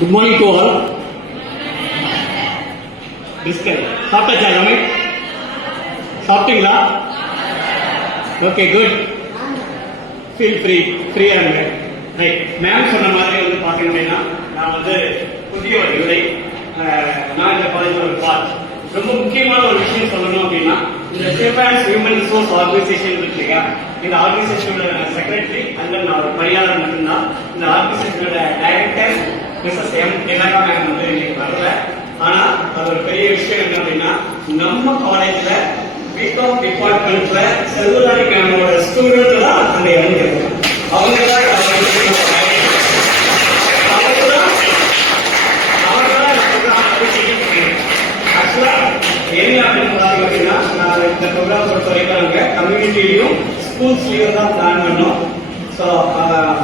Good morning to all. Discuss. சாப்பிட்டாச்சா எல்லாமே? சாப்பிட்டீங்களா? Okay good. ஃபீல் ஃப்ரீயா இருங்க. ரைட். மேம் சொன்ன மாதிரி வந்து பார்த்தீங்க அப்படின்னா நான் வந்து புதிய ஒரு விடை நான் இந்த காலேஜ் ஒரு பார்ட் ரொம்ப முக்கியமான ஒரு விஷயம் சொல்லணும் அப்படின்னா இந்த சேஃப் ஹியூமன் ரிசோர்ஸ் ஆர்கனைசேஷன் இருக்கு இல்லையா, இந்த ஆர்கனைசேஷனோட செக்ரட்டரி அண்ட் நான் ஒரு பணியாளர் மட்டும்தான். இந்த ஆர்கனைசேஷனோட டைரக்டர் மிஸ்எஸ் எம் தினகா மேம் வந்து இன்னைக்கு வரல. ஆனா அது ஒரு பெரிய விஷயம் என்ன அப்படின்னா நம்ம காலேஜ்ல பிகாம் டிபார்ட்மெண்ட்ல செல்வராணி மேமோட ஸ்டூடெண்ட் தான் அங்க இறங்கிருக்காங்க. அவங்க தான் ஆக்சுவலா என்ன அப்படின்னு பாத்தீங்கன்னா நான் இந்த ப்ரோக்ராம் பொறுத்த வரைக்கும் கம்யூனிட்டிலையும் ஸ்கூல்ஸ்லயும் தான் பிளான் பண்ணோம். ஸோ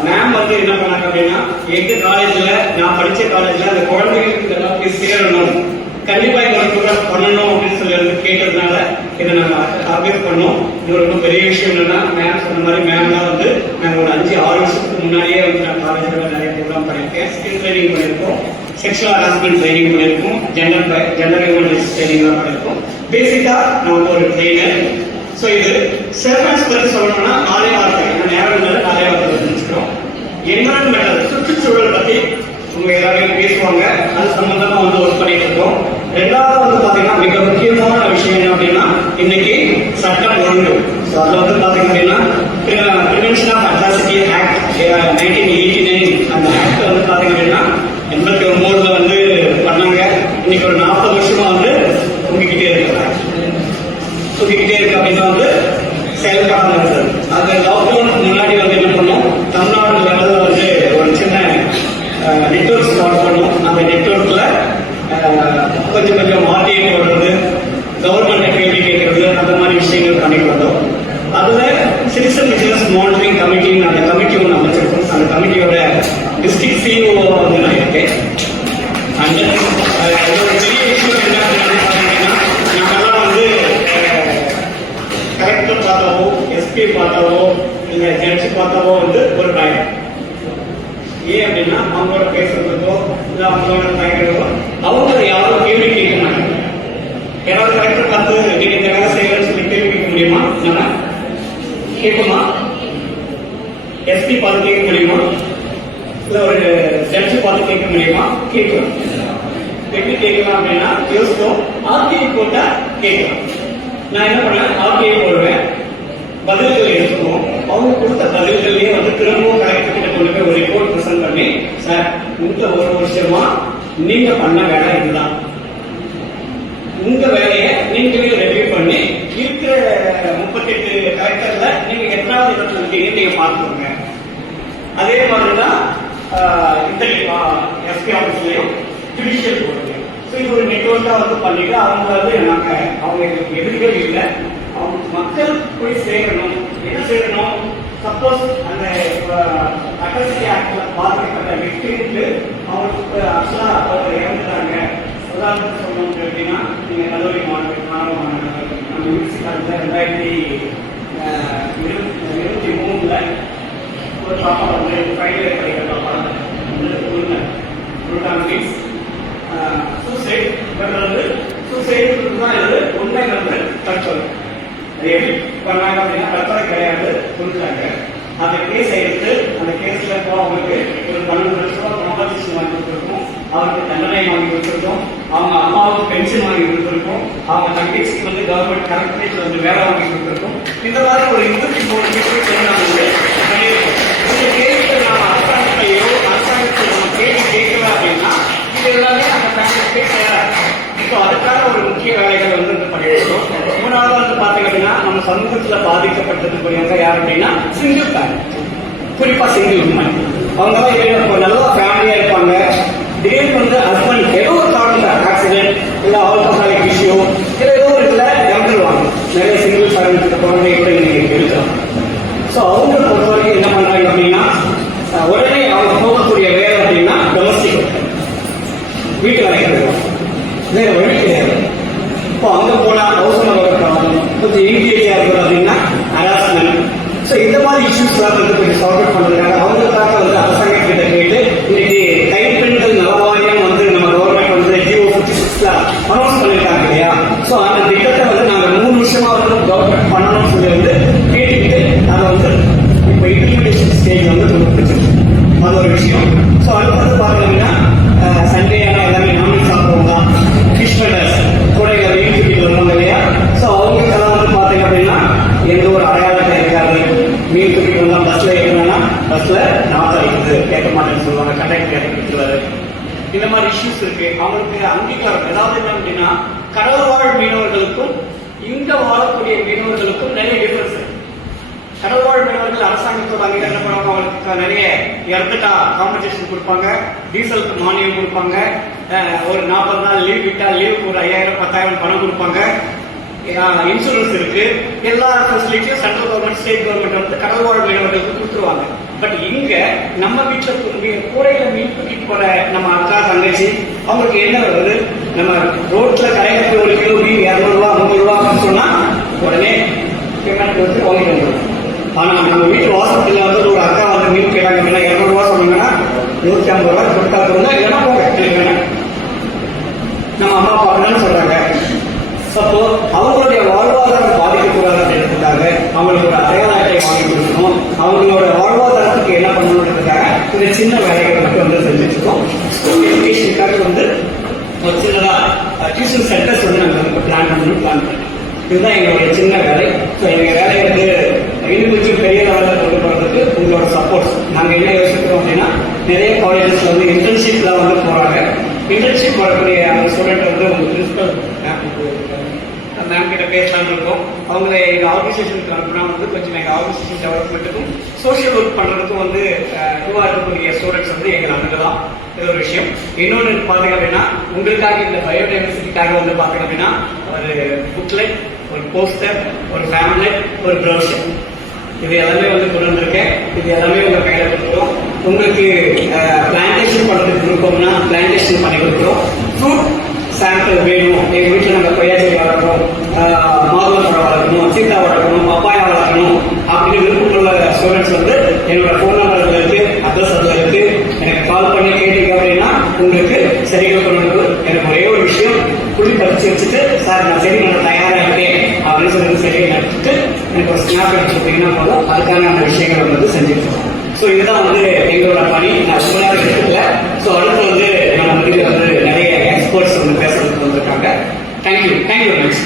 மேம் வந்து என்ன பண்ணாங்க அப்படின்னா எங்க காலேஜ்ல நான் படிச்ச காலேஜ்ல அந்த குழந்தைகளுக்கு இதெல்லாம் போய் சேரணும், கண்டிப்பா இந்த ஒரு ப்ரோக்ராம் பண்ணணும் அப்படின்னு சொல்லி வந்து கேட்டதுனால இதை நாங்க ஆர்கனைஸ் பண்ணோம். இது ரொம்ப பெரிய விஷயம் என்னன்னா மேம் சொன்ன மாதிரி மேம்லாம் வந்து நாங்கள் ஒரு 5-6 வருஷத்துக்கு முன்னாடியே வந்து நான் காலேஜ்ல நிறைய ப்ரோக்ராம் பண்ணியிருக்கேன். ஸ்கில் ட்ரைனிங் பண்ணியிருக்கோம், செக்ஷுவல் ஹராஸ்மெண்ட் ட்ரைனிங் பண்ணியிருக்கோம், ஜெண்டர் ஹியூமன் ட்ரைனிங் பண்ணியிருக்கோம். பேசிக்கா நான் வந்து ஒரு ட்ரெயினர். ஸோ இது செல்ஃப் பற்றி சொல்லணும்னா 4 வார்த்தை நேரம் 4 வார்த்தை தெரிஞ்சுக்கிறோம். என்விரான்மெண்டல் சுற்றுச்சூழல் பத்தி உங்க எல்லாருமே பேசுவாங்க, அது சம்பந்தமா வந்து ஒர்க் பண்ணிட்டு இருக்கோம். ரெண்டாவது வந்து பாத்தீங்கன்னா மிக முக்கியமான விஷயம் என்ன அப்படின்னா இன்னைக்கு சட்டம் ஒழுங்கு. ஸோ அதில் வந்து பாத்தீங்க அப்படின்னா பிரிவென்ஷன் ஆஃப் அட்ராசிட்டி ஆக்ட் 1989 அந்த ஆக்ட் வந்து பாத்தீங்க அப்படின்னா 89 வந்து பண்ணாங்க. இன்னைக்கு ஒரு 40 வருஷமா வந்து தூங்கிக்கிட்டே இருக்கிறாங்க. தூக்கிக்கிட்டே இருக்கு அப்படின்னா வந்து செயல்படாம இருக்குது. அந்த லாக்டவுனுக்கு முன்னாடி வந்து என்ன பண்ணோம், தமிழ்நாடு லெவலில் வந்து ஒரு சின்ன நெட்வொர்க் ஸ்டார்ட் பண்ணோம். அந்த நெட்வொர்க்ல கொஞ்சம் ஆர்டிஐ போடுறது, கவர்மெண்ட் கேள்வி கேட்கறது, அந்த மாதிரி விஷயங்கள் பண்ணிட்டு வந்தோம். அதுல சிட்டிசன் பிசினஸ் மானிட்டரிங் கமிட்டின்னு அந்த கமிட்டி ஒன்று அமைச்சிருக்கோம். அந்த கமிட்டியோட டிஸ்ட்ரிக்ட் சிஇஓ வந்து நான் இருக்கேன். அந்த ஒரு பெரிய விஷயம் என்ன பார்த்தீங்கன்னா நாங்கெல்லாம் வந்து கலெக்டர் பார்த்தாவோ எஸ்பி பார்த்தாவோ இல்லை ஜட்ஜ் பார்த்தாவோ வந்து ஒரு பயம். ஏன் அப்படின்னா அவங்களோட பேசுறதுக்கோ இல்லை அவங்களோட பயங்கரோ அவங்க யாரும் கேள்வி கேட்க மாட்டாங்க. யாராவது கலெக்டர் பார்த்து நீங்க இந்த வேலை செய்யணும்னு சொல்லி கேள்வி கேட்க முடியுமா? கேட்குமா? எஸ்பி பார்த்து கேட்க முடியுமா? இல்லை ஒரு ஜட்ஜு பார்த்து கேட்க முடியுமா? கேட்கலாம். எப்படி கேட்கலாம் அப்படின்னா யோசிச்சோம், ஆர்டிஐ போட்டா கேட்கலாம். நான் என்ன பண்ணேன், ஆர்டிஐ போடுவேன், பதில்கள் எடுத்துவோம். அவங்க கொடுத்த பதில்கள்லயே வந்து திரும்பவும் கலெக்டர் கிட்ட கொண்டு போய் ஒரு ரிப்போர்ட் பிரசன்ட் பண்ணி, சார் இந்த 1 வருஷமா நீங்க பண்ண வேலை இதுதான், உங்க வேலையை நீங்களே ரெவியூ பண்ணி இருக்கிற 38 கலெக்டர்ல நீங்க எத்தனாவது இடத்துல இருக்கீங்க நீங்க பார்த்துக்கோங்க. அதே மாதிரிதான் எஸ்பி ஆபீஸ்லயும் ஜுடிஷியல் போடுங்க. ஸோ இது ஒரு நெட்வொர்க்கா வந்து பண்ணிட்டு அவங்க வந்து நாங்க அவங்க எதிர்கள் இல்லை, அவங்க மக்கள் போய் சேரணும். என்ன செய்யணும், சப்போஸ் அந்த அட்ராசிட்டி ஆக்ட்ல பாதிக்கப்பட்ட விக்டிமுக்கு அவங்களுக்கு ஆக்சுவலா அவங்க இறந்துட்டாங்க. உதாரணத்துக்கு சொல்லணும் அப்படின்னா நீங்க கல்லூரி மாணவ மாணவர்கள் நம்ம யூனிவர்சிட்டி காலேஜ்ல 2023 ஒரு பாப்பா வந்து ஃபைனல் இயர் படிக்கிற பாப்பா மீன்ஸ் சூசைட் பண்றது. சூசைட் தான் இது உண்மை வந்து தற்கொலை. அது எப்படி பண்ணாங்க அப்படின்னா தற்கொலை கிடையாது கொடுத்தாங்க. அந்த கேஸ் எடுத்து அந்த கேஸ்ல அவங்களுக்கு ஒரு 12 லட்சம் ரூபாய் காம்பன்சேஷன் வாங்கி கொடுத்துருக்கோம், அவருக்கு தண்டனை வாங்கி கொடுத்துருக்கோம், அவங்க அம்மாவுக்கு பென்ஷன் வாங்கி கொடுத்துருக்கோம், அவங்க தங்கச்சிக்கு வந்து கவர்மெண்ட் கலெக்டரேட்ல வந்து வேலை வாங்கி கொடுத்துருக்கோம். இந்த மாதிரி ஒரு 23 கேஸ் நாங்கள் பண்ணியிருக்கோம். இந்த கேள்விக்கு நாம அரசாங்கத்தையோ அரசாங்கத்தை நம்ம கேள்வி கேட்கல அப்படின்னா இது எல்லாமே நம்ம ஃபேமிலிக்கே சேராது. இப்போ அதுக்கான ஒரு முக்கிய வேலைகளை வந்து பண்ணியிருக்கோம். 3வது வந்து பாத்தீங்க அப்படின்னா நம்ம சமூகத்துல பாதிக்கப்பட்டதுக்குரியவங்க யார் அப்படின்னா சிங்கிள் ஃபேமிலி, குறிப்பா சிங்கிள் உமன். அவங்க தான் நல்லா ஃபேமிலியா இருப்பாங்க. திடீர்னு வந்து ஹஸ்பண்ட் ஏதோ ஒரு காரணம் ஆக்சிடென்ட் இல்லை ஆல்கஹாலிக் இஷ்யூ இல்லை ஏதோ ஒரு இதுல இறந்துருவாங்க. நிறைய சிங்கிள் ஃபேமிலி குழந்தை கூட இன்னைக்கு இருக்கலாம். ஸோ அவங்க பொறுத்த வரைக்கும் என்ன பண்றாங்க அப்படின்னா உடனே அவங்க போகக்கூடிய வேலை அப்படின்னா டொமஸ்டிக் வீட்டு வேலைக்கு வேற வழி கிடையாது. இப்போ அங்க போனா ஹவுஸ் ஓனர் ப்ராப்ளம், கொஞ்சம் இன்டீரியரா இருக்கும் அப்படின்னா ஹராஸ்மெண்ட். ஸோ இந்த மாதிரி இஷ்யூஸ் எல்லாம் வந்து கொஞ்சம் சால்வ் அவுட் பண்றதுக்காக அவங்களுக்காக வந்து அரசாங்கத்திட்ட கேட்டு இன்னைக்கு கைப்பெண்கள் நலவாரி பண்ணணும்னு சொல்லி வந்து கேட்டுக்கிட்டு அதை வந்து இப்போ இம்ப்ளிமெண்டேஷன் ஸ்டேஜ் வந்து கொடுத்துருக்கு. அது ஒரு விஷயம். ஸோ அடுத்து வந்து பார்த்தீங்கன்னா சண்டே ஆனால் எல்லாமே நான்வெஜ் சாப்பிடுவோம் தான். ஃபிஷ் வெண்டர்ஸ் கூடைகளை மீன் தூக்கிட்டு வருவாங்க இல்லையா? ஸோ அவங்களுக்கெல்லாம் வந்து பார்த்தீங்க அப்படின்னா எந்த ஒரு அடையாளத்தை இருக்காது. மீன் தூக்கிட்டு வந்தால் பஸ்ஸில் ஏறினா பஸ்ஸில் நாற்று அடிக்குது, கேட்க மாட்டேன்னு சொல்லுவாங்க, கண்டக்டர் கேட்டுருவாரு. இந்த மாதிரி இஷ்யூஸ் இருக்கு. அவங்களுக்கு அங்கீகாரம் ஏதாவது என்ன அப்படின்னா கடல் வாழ் மீனவர்களுக்கும் இங்க வாழக்கூடிய மீனவர்களுக்கும் நிறைய டிஃபரன்ஸ் இருக்கு. கடல் வாழ் மீனவர்கள் அரசாங்கத்தோட அங்கீகாரம் பண்ணுவாங்க. அவங்களுக்கு நிறைய இறந்துட்டா காம்பன்சேஷன் கொடுப்பாங்க, டீசலுக்கு மானியம் கொடுப்பாங்க, ஒரு 40 நாள் லீவ் விட்டா லீவுக்கு ஒரு 5000 10,000 பணம் கொடுப்பாங்க, இன்சூரன்ஸ் இருக்கு. எல்லா ஃபெசிலிட்டியும் சென்ட்ரல் கவர்மெண்ட் ஸ்டேட் கவர்மெண்ட் வந்து கடல் வாழ் மீனவர்களுக்கு கொடுத்துருவாங்க. பட் இங்க நம்ம வீட்டுல கூடையில மீன் தூக்கிட்டு போற நம்ம அக்கா தங்கச்சி அவங்களுக்கு என்ன வருது? நம்ம ரோட்ல கரையில போய் 1 கிலோ மீன் 200 ரூபா 300 ரூபா சொன்னா உடனே பேமெண்ட் வந்து வாங்கிட்டு வந்துடும். ஆனா நம்ம வீட்டு வாசத்துல வந்து ஒரு அக்கா வந்து மீன் கேட்டாங்க அப்படின்னா 200 ரூபா சொன்னாங்கன்னா 150 ரூபாய் கொடுத்தா போதும், இல்லைன்னா போக எனக்கு வேணாம், நம்ம அம்மா அப்பா அப்படின்னு சொல்றாங்க. அப்போ அவங்களுடைய வாழ்வாதாரம் பாதிக்கக்கூடாது அப்படின்றதுக்காக அவங்களுக்கு ஒரு அடையாள அட்டை வாங்கி கொடுக்கணும். அவங்களோட வாழ்வாதாரத்துக்கு என்ன பண்ணணுன்றதுக்காக இந்த சின்ன வேலைகளை மட்டும் வந்து செஞ்சுருக்கோம். ஸ்கூல் எஜுகேஷனுக்காக வந்து ஒரு சின்னதா டியூஷன் சென்டர்ஸ் வந்து நாங்கள் வந்து பிளான் பண்ணணும். இதுதான் எங்களுடைய சின்ன வேலை. ஸோ எங்க வேலையை வந்து இன்னும் கொஞ்சம் பெரிய லெவலில் கொண்டு போகிறதுக்கு உங்களோட சப்போர்ட். நாங்கள் என்ன யோசிக்கிறோம் அப்படின்னா நிறைய காலேஜஸ்ல வந்து இன்டர்ன்ஷிப்லாம் வந்து போறாங்க. இன்டர்ன்ஷிப் வரக்கூடிய அந்த ஸ்டூடெண்ட் வந்து உங்க பிரின்சிபல் மேம் கிட்ட பேசலாம்னு இருக்கோம். அவங்களை எங்கள் ஆர்கனைசேஷனுக்கு அனுப்புனா வந்து கொஞ்சம் எங்கள் ஆர்கனைசேஷன் டெவலப்மெண்ட்டுக்கும் சோஷியல் ஒர்க் பண்ணுறதுக்கும் வந்து இதுவாக இருக்கக்கூடிய ஸ்டூடெண்ட்ஸ் வந்து எங்களை அனுப்பலாம். இது ஒரு விஷயம். இன்னொன்று பார்த்தீங்க அப்படின்னா உங்களுக்காக இந்த பயோடைவர்சிட்டிக்காக வந்து பார்த்தீங்க அப்படின்னா ஒரு புக்லெட், ஒரு போஸ்டர், ஒரு ஃபேம்லெட், ஒரு ப்ரௌசர், இது எல்லாமே வந்து கொண்டு வந்திருக்கேன். இது எல்லாமே உங்க கையில கொடுக்குறோம். உங்களுக்கு பிளான்டேஷன் பண்றதுக்கு விருப்பம்னா பிளான்டேஷன் பண்ணி கொடுக்குறோம். ஃப்ரூட் சாம்பிள் வேணும், எங்க வீட்டில் நாங்கள் கொய்யா செடி வளர்க்கணும், மாதுளம்பழம் வளர்க்கணும், சீத்தா வளர்க்கணும், பப்பாயா வளர்க்கணும் அப்படின்னு விருப்பமுள்ள ஸ்டூடெண்ட்ஸ் வந்து என்னோட ஃபோன் நம்பர் இருக்கு, அட்ரஸ் அதில் இருக்கு. எனக்கு கால் பண்ணி கேட்டீங்க அப்படின்னா உங்களுக்கு செடிகள் கொண்டு எனக்கு ஒரே ஒரு விஷயம் புள்ளி பறிச்சு வச்சுட்டு சார் நான் செடி நான் தயாராகிட்டேன் அப்படின்னு சொல்லி செடியை நடிச்சுட்டு எனக்கு ஒரு ஸ்னாப் எடுத்து கொடுத்தீங்கன்னா போதும், அதுக்கான அந்த விஷயங்கள் வந்து செஞ்சுருக்கோம். ஸோ இதுதான் வந்து எங்களோட பணி. நான் ரொம்ப நேரம் எடுத்துக்கல. ஸோ அடுத்து வந்து நம்ம வந்து நிறைய எக்ஸ்பர்ட்ஸ் வந்து பேசுறதுக்கு வந்திருக்காங்க. Thank you very much.